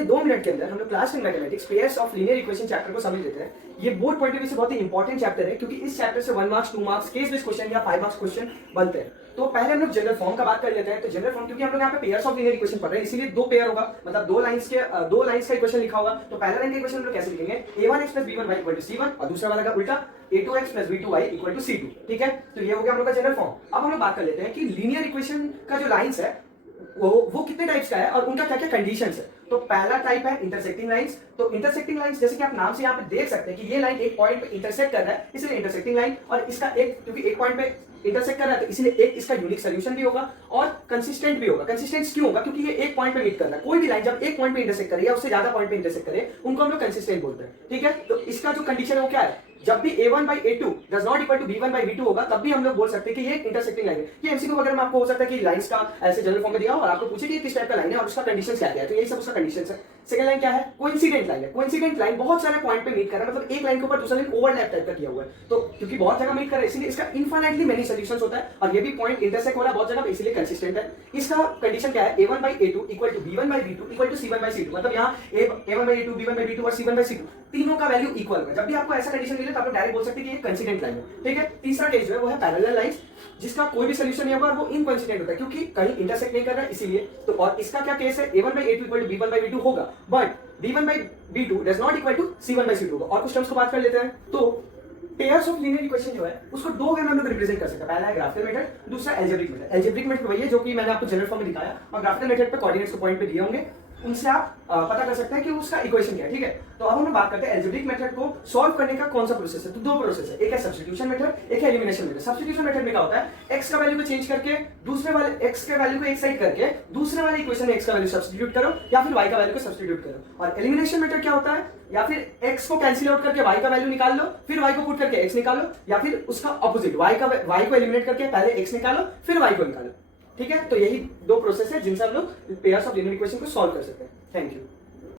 अगले 2 मिनट के अंदर हम लोग class 10 mathematics pairs of linear equation chapter को समझ लेते हैं। ये बोर्ड पॉइंट ऑफ व्यू से बहुत ही इंपॉर्टेंट चैप्टर है, क्योंकि इस चैप्टर से 1 marks 2 marks case based question या 5 मार्क्स क्वेश्चन बनते हैं। तो पहले हम लोग जनरल फॉर्म का बात कर लेते हैं। तो जनरल फॉर्म, क्योंकि हम लोग यहाँ पे पेयर्स ऑफ लीनियर इक्वेशन पढ़ रहे हैं, इसीलिए 2 पेयर होगा, मतलब 2 लाइंस का इक्वेशन लिखा होगा। तो पहला लाइन का इक्वेशन हम लोग कैसे लिखेंगे, a1x + b1y = c1, और दूसरा वाला का उल्टा a2x + b2y = c2। ठीक है, तो ये हो गया हम लोग का जनरल फॉर्म। अब हम लोग बात कर लेते हैं कि लीनियर इक्वेशन का जो लाइंस है वो कितने टाइप्स का है और उनका क्या क्या कंडीशंस है। तो पहला टाइप है इंटरसेक्टिंग लाइंस। तो इंटरसेक्टिंग लाइंस, जैसे कि आप नाम से यहाँ पे देख सकते हैं कि ये लाइन एक पॉइंट पे इंटरसेक्ट कर रहा है, इसलिए इंटरसेक्टिंग लाइन। और इसका क्योंकि एक पॉइंट पे इंटरसेक्ट कर रहा है, तो इसलिए एक इसका यूनिक सोल्यूशन भी होगा और कंसिस्टेंट भी होगा। कंसिस्टेंट क्यों होगा, क्योंकि ये एक पॉइंट पे मीट कर रहा है। कोई भी लाइन जब एक पॉइंट पे इंटरसेक्ट करे या उससे ज्यादा पॉइंट पे इंटरसेक्ट करे, उनको हम लोग कंसिस्टेंट बोलते हैं। ठीक है, तो इसका जो कंडीशन है वो क्या है, जब भी a1/a2 does not equal to b1/b2 होगा, तब भी हम लोग बोल सकते हैं कि ये इंटरसेक्टिंग लाइन है। ये एमसीक्यू वगैरह में आपको हो सकता है कि लाइंस का ऐसे जनरल फॉर्म में दिया हो और आपको पूछे कि किस टाइप का लाइन है और उसका कंडीशंस क्या है। तो यही सब उसका कंडीशंस है। सेकंड लाइन क्या है, कोइंसिडेंट लाइन है। कोइंसिडेंट लाइन बहुत सारे पॉइंट पे मीट कर रहा है, मतलब एक लाइन के ऊपर दूसरा लाइन ओवरलैप टाइप का किया हुआ है। तो क्योंकि बहुत जगह मीट कर रहा है, इसलिए इसका इनफाइनाइटली मेनी सॉल्यूशंस होता है, और ये भी पॉइंट इंटरसेक्ट हो रहा है बहुत जगह, इसलिए कंसिस्टेंट है। इसका कंडीशन क्या है, a1/a2 = b1/b2 = c1/c2, मतलब यहाँ a1/a2 b1/b2 और c1/c2 तीनों का वैल्यू इक्वल है। जब भी आपको ऐसा कंडीशन मिले तो आप डायरेक्ट बोल सकते हैं कि ये कंसिस्टेंट लाइन है। ठीक है, तीसरा केस जो है वो है पैरेलल लाइंस, जिसका कोई भी सोल्यूशन नहीं होगा और वो इनकॉन्सिस्टेंट होता है, क्योंकि कहीं इंटरसेक्ट नहीं कर रहा है, इसीलिए। तो और इसका क्या केस है, a1/a2 = b1/b2 होगा, but b1/b2 does not equal to c1/c2 होगा। और कुछ टर्म्स को बात कर लेते हैं। तो पेयर्स ऑफ लीनियर इक्वेशन जो है उसको 2 वे में हम लोग रिप्रेजेंट कर सकते हैं। पहला है ग्राफिकल मेथड, दूसरा एल्जेब्रिक मेथड। एल्जेब्रिक मेथड वही है जो कि मैंने आपको जनरल फॉर्म में दिखाया, और ग्राफिकल मेथड पे कोऑर्डिनेट्स को पॉइंट पे दिए होंगे, उनसे आप पता कर सकते हैं कि उसका इक्वेशन क्या है। ठीक है, तो अब हम लोग बात करते हैं एल्जेब्रिक मेथड को सॉल्व करने का कौन सा प्रोसेस है। तो 2 प्रोसेस है, एक है सब्स्टिट्यूशन मेथड, एक है एलिमिनेशन मेथड। सब्स्टिट्यूशन मेथड में क्या होता है, x का वैल्यू को चेंज करके दूसरे वाले x के वैल्यू को एक साइड करके दूसरे वाले इक्वेशन में x का वैल्यू सब्स्टिट्यूट करो, या फिर y का वैल्यू को सब्स्टिट्यूट करो। और एलिमिनेशन मेथड क्या होता है, या फिर x को कैंसिल आउट करके y का वैल्यू निकाल लो, फिर y को पुट करके x निकालो, या फिर उसका ऑपोजिट y को एलिमिनेट करके पहले x निकालो फिर y को निकालो। ठीक है, तो यही 2 प्रोसेस है जिनसे हम लोग पेयर्स ऑफ लीनियर इक्वेशन को सॉल्व कर सकते हैं। Thank you.